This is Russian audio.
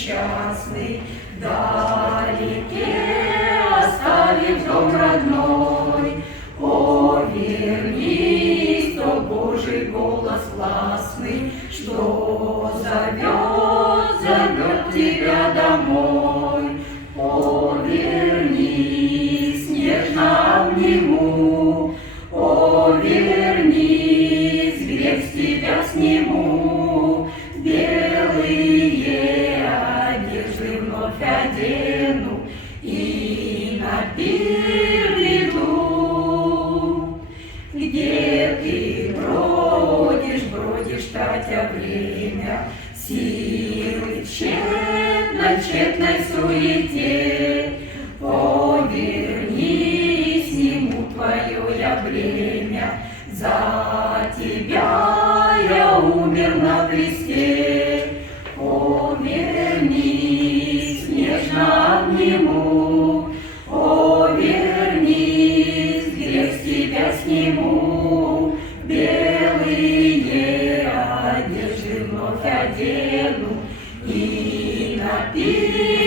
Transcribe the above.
несчастный, вдалеке оставив дом родной. О, вернись, то Божий голос властный, что зовет, зовет тебя домой. О, вернись, нежно обниму, о, вернись, грех с тебя сниму, белые одежды вновь одену и на пир веду. Где ты бродишь, бродишь, тратя время, силы в тщетной суете? О, вернись, сниму твое я бремя, за тебя я умер на кресте. О, вернись, нежно обниму, о, вернись, грех с тебя сниму, белые одежды вновь одену и на пир